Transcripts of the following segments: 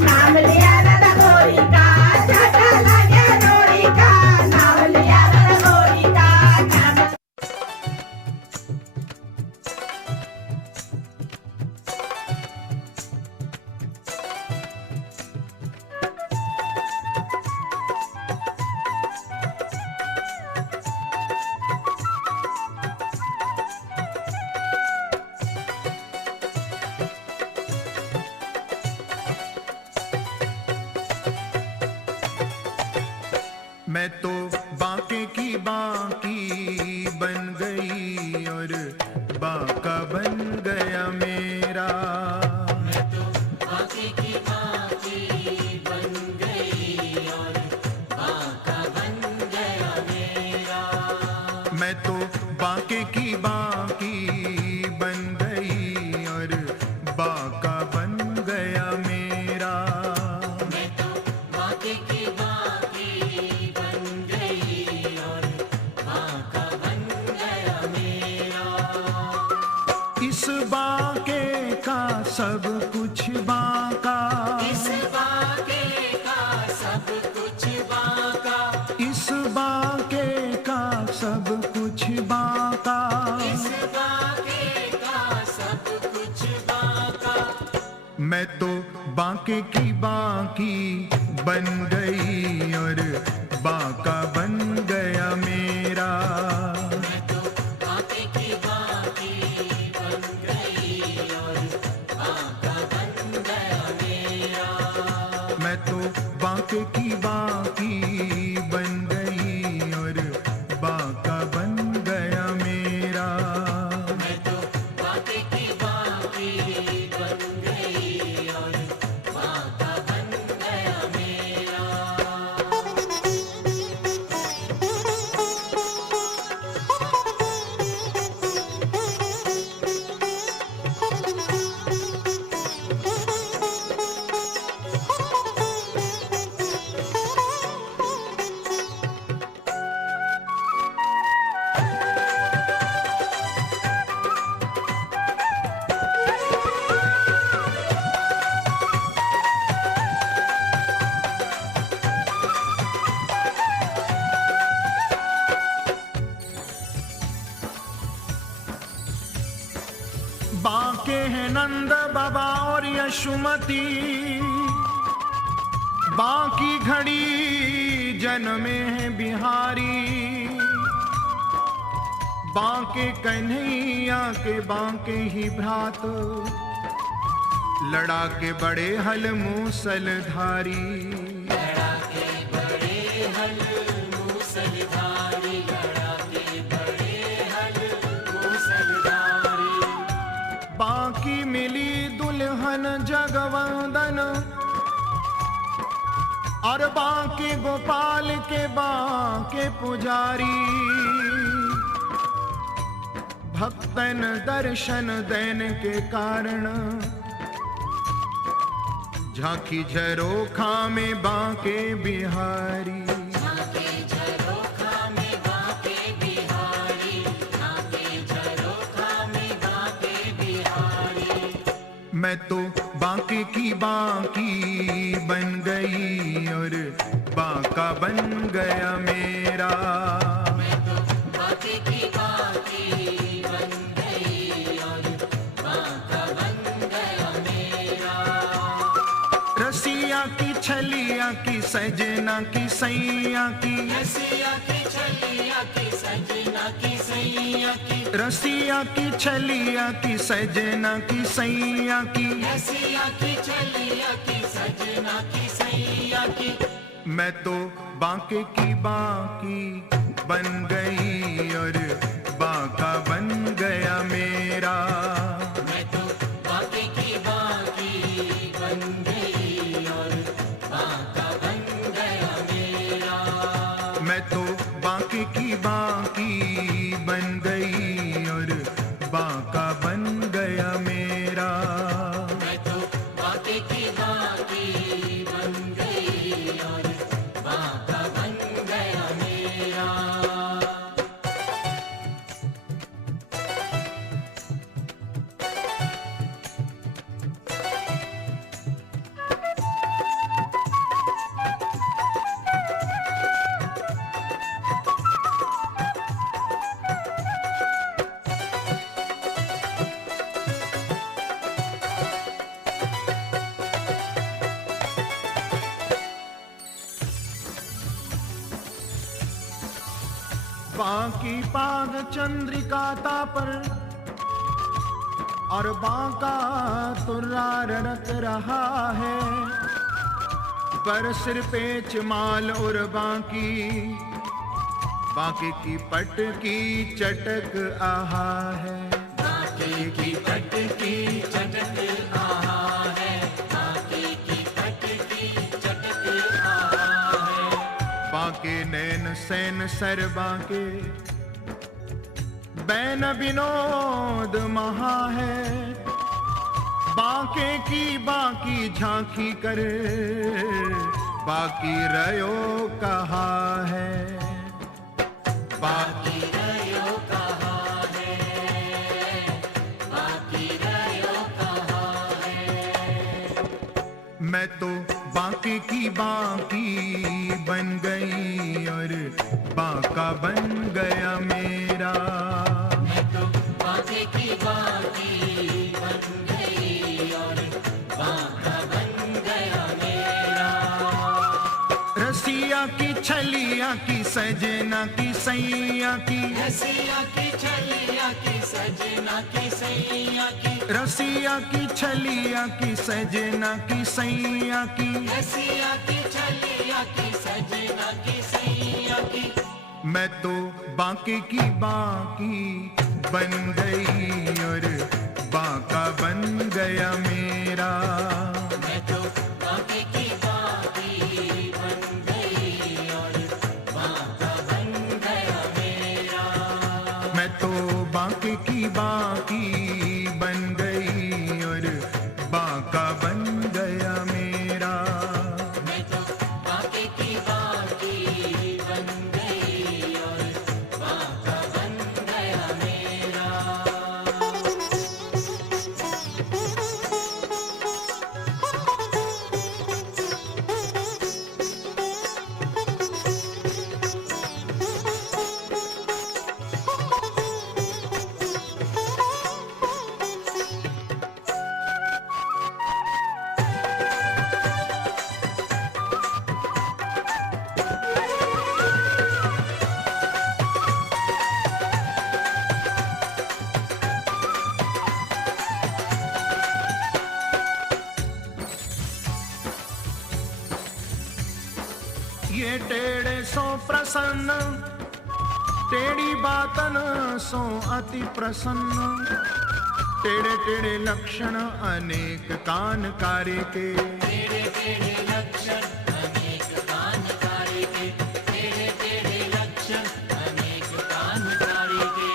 नाम लिया रघोरी का, छाता लगे डोरी का, नाम लिया रघोरी का, नाम। मैं तो बांके की बांकी बन गई और बांका बन गया मेरा। मैं तो बांके की बांकी बन गई और बांका बन गया मेरा। मैं तो बांके की बांकी बन गई और बांका बन गया मेरा। मैं तो बांके की बांकी बन गई और बांका बन गया मेरा। इस बांके का सब कुछ बांका, इस बांके का सब कुछ बांका, इस बांके का सब कुछ बांका। इस बांके का सब कुछ बांका। मैं तो बांके की बांकी बन गई और बांका बन गया मेरा। मैं तो बांके की बांकी बन गई और बांका बन गया मेरा। मैं तो बांके की बांकी बन गई और बांका बन गया मेरा। मैं तो बांके की बांकी बन गई और बांका बन गया मेरा। बांके हैं नंद बाबा और यशुमती, बांकी घड़ी जन्मे है बिहारी। बांके कन्हैया के बांके ही भ्रात, लड़ा के बड़े हल मूसलधारी। लड़ा के बड़े हल मूसलधारी, लड़ा के बड़े हल मूसलधारी। बांकी मिली दुल्हन जगवंदन और बांके गोपाल के बांके पुजारी। भक्तन दर्शन देने के कारण झांकी झरोखा में बांके बिहारी। झांके झरोखा में बांके बिहारी, झांके झरोखा में बांके बिहारी। मैं तो बांके की बांकी बन गई और बांका बन गया मेरा। मैं तो बांके की बांकी बन गई और बांका बन गया मेरा। रसिया की छलिया की सजना की सैया की, रसिया की छलिया की सजना की सैया की, रसिया की छलिया की सजना की सैया की। रसिया की छलिया की सजना की सैया की। मैं तो बांके की बांकी बन गई और बांका बन गया मेरा। मैं तो बांके की बांकी बन गई और बांका बन गया मेरा। मैं तो बांके की बांकी बन गई और बांका बन गया मेरा। मैं तो बांके की बांकी बन गई और बांका बन गया मेरा। बांकी पाग चंद्रिका पर और बांका तुर्रा रड़क रहा है, पर सिर पे चमाल और बांकी की पट की चटक आहा है। बांके की पट की चटक आहा है, बांके की पट की चटक आहा है। बांके नैन सैन सर बांके बैन विनोद महा है, बांके की बाकी झांकी कर बाकी रयो कहा है। बाकी रयो कहा है, बाकी रयो कहा है। मैं तो बांके की बाकी बन गई और बांका बन गया मेरा। मैं तो बांके की बाकी बन गई और बांका बन गया मेरा। रसिया की छलिया की सजना की सैया की, रसिया की छलिया की सजना की सैया की, रसिया की छलिया की सजना की सैया की। रसिया की छलिया की सजना की सैया की। मैं तो बांके की बाकी बन गई और बांका बन गया मेरा। मैं तो बांके की बाकी बन गई और बांका बन गया मेरा। मैं तो बांके की बाकी बन गई और बांका बन गया मेरा। मैं तो बांके की बाकी बन गई और बांका बन गया मेरा। ये टेढ़े सो प्रसन्न, टेढ़ी बातन सो अति प्रसन्न। टेढ़े टेढ़े लक्षण अनेक कान कार्य के, तेरे तेरे लक्षण अनेक कानकारी के, तेरे तेरे लक्षण अनेक कानकारी के।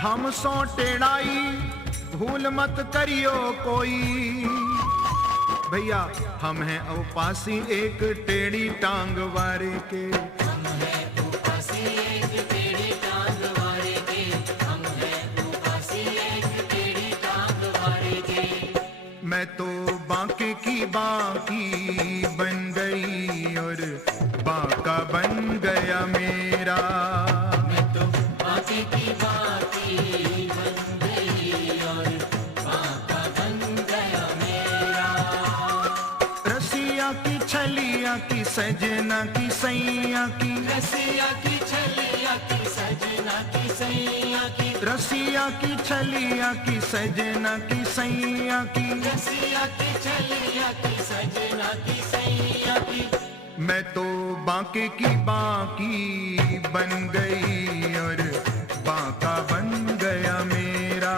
हम सो टेढ़ाई भूल मत करियो कोई। भैया हम हैं उपासी एक टेढ़ी टांग वारे के। हम हैं उपासी एक टेढ़ी टांग वाले के, हम हैं उपासी एक टेढ़ी टांग वाले के। मैं तो बांके की बाकी बन गई और बांका बन गया मेरा। मैं तो बांके की बाकी बन गई और बांका बन गया मेरा। रसिया की छलिया की सजना की सैया की, रसिया की छलिया की सजना की सैया की, रसिया की छलिया की सजना की सैया की। रसिया की छलिया की सजना की सैया की। मैं तो बांके की बाकी बन गई और बांका बन गया मेरा।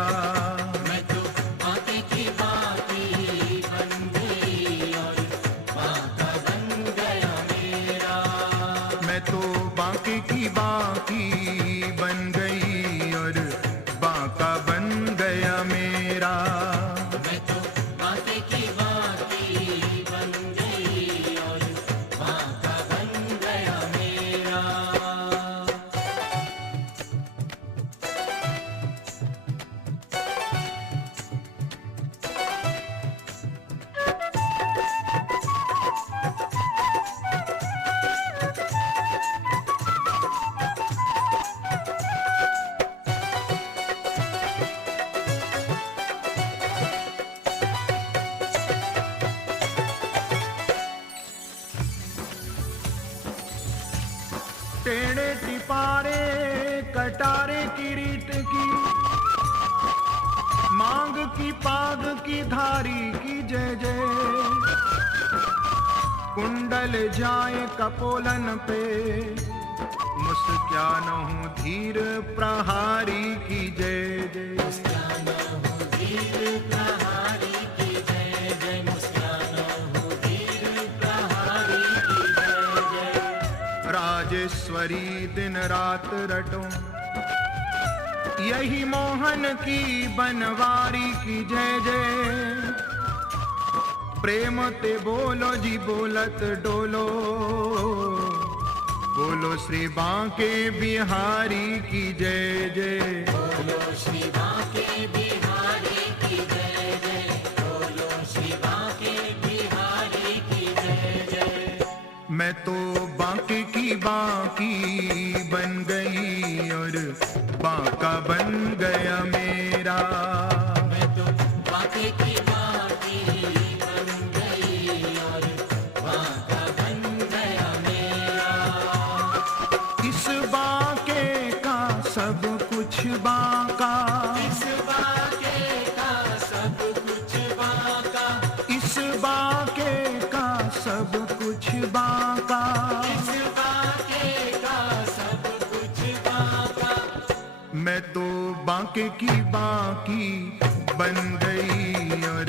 मैं तो बांके की बाकी बन गई और बांका बन गया मेरा। मैं तो बांके की बाकी बन गई और बांका बन गया मेरा। मैं तो बांके की बाकी बन गई और बांका बन गया मेरा। टेढ़े टिपारे कटारे किरीट की, मांग की पाग की धारी की जय जय। कुंडल जाए कपोलन पे, मुस्क्यानहु धीर प्रहारी की जय जय। मुस्कानहु धीर प्रहारी की जय जय, मुस्कानहु धीर प्रहारी की जय जय। राजेश्वरी दिन रात रटो, यही मोहन की बनवारी की जय जय। प्रेम ते बोलो जी बोलत डोलो, बोलो श्री बांके बिहारी की जय जय। बोलो श्री बांके बिहारी की जय जय, बोलो श्री बांके बिहारी की जय जय। मैं तो बांके की बांकी बन गई और बांका बन गया मेरा। मैं तो बांके की बांकी बन गई और बांका बन गया मेरा। इस बांके का सब कुछ बांका, इस बांके का सब कुछ बांका, इस बांके का सब कुछ बांका। इस बांके का सब कुछ बांका। मैं तो बांके की बांकी बन गई और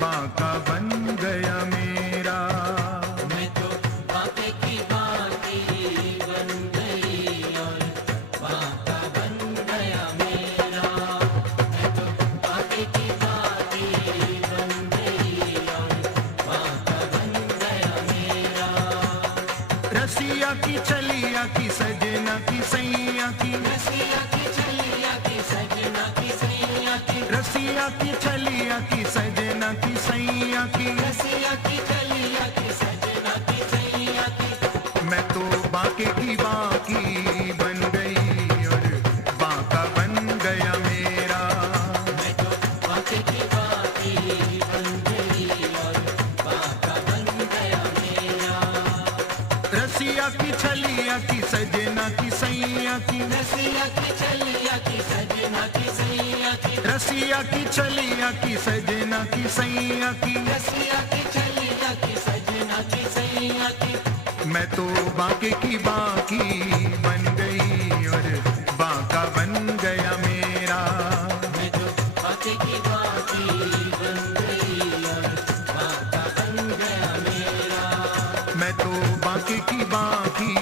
बांका बन गया मेरा। मैं तो बांके की बांकी बन गई और बांका बन गया मेरा। मैं तो बांके की बांकी बन गई और बांका बन गया मेरा। रसिया की चलिया की सजना की सैया की, रसिया की चलिया की सजना की सैया की, रसिया की चलिया की सजना की सैया की। रसिया की चलिया की सजना की सैया की। मैं तो बांके की बांकी बन गई और बांका बन गया मेरा। मैं तो बांके की बांकी बन गई और बांका बन गया मेरा। रसिया की चलिया की सजना की सैया की, रसिया की चलिया की सजना की सैया की, रसिया की चलिया की सजना की सैया की। रसिया की चलिया की सजना की सैया की। मैं तो बांके की बांकी बन गई और बांका बन गया मेरा। मैं तो बांके की बांकी बन गई और बांका बन गया मेरा। मैं तो बांके की बांकी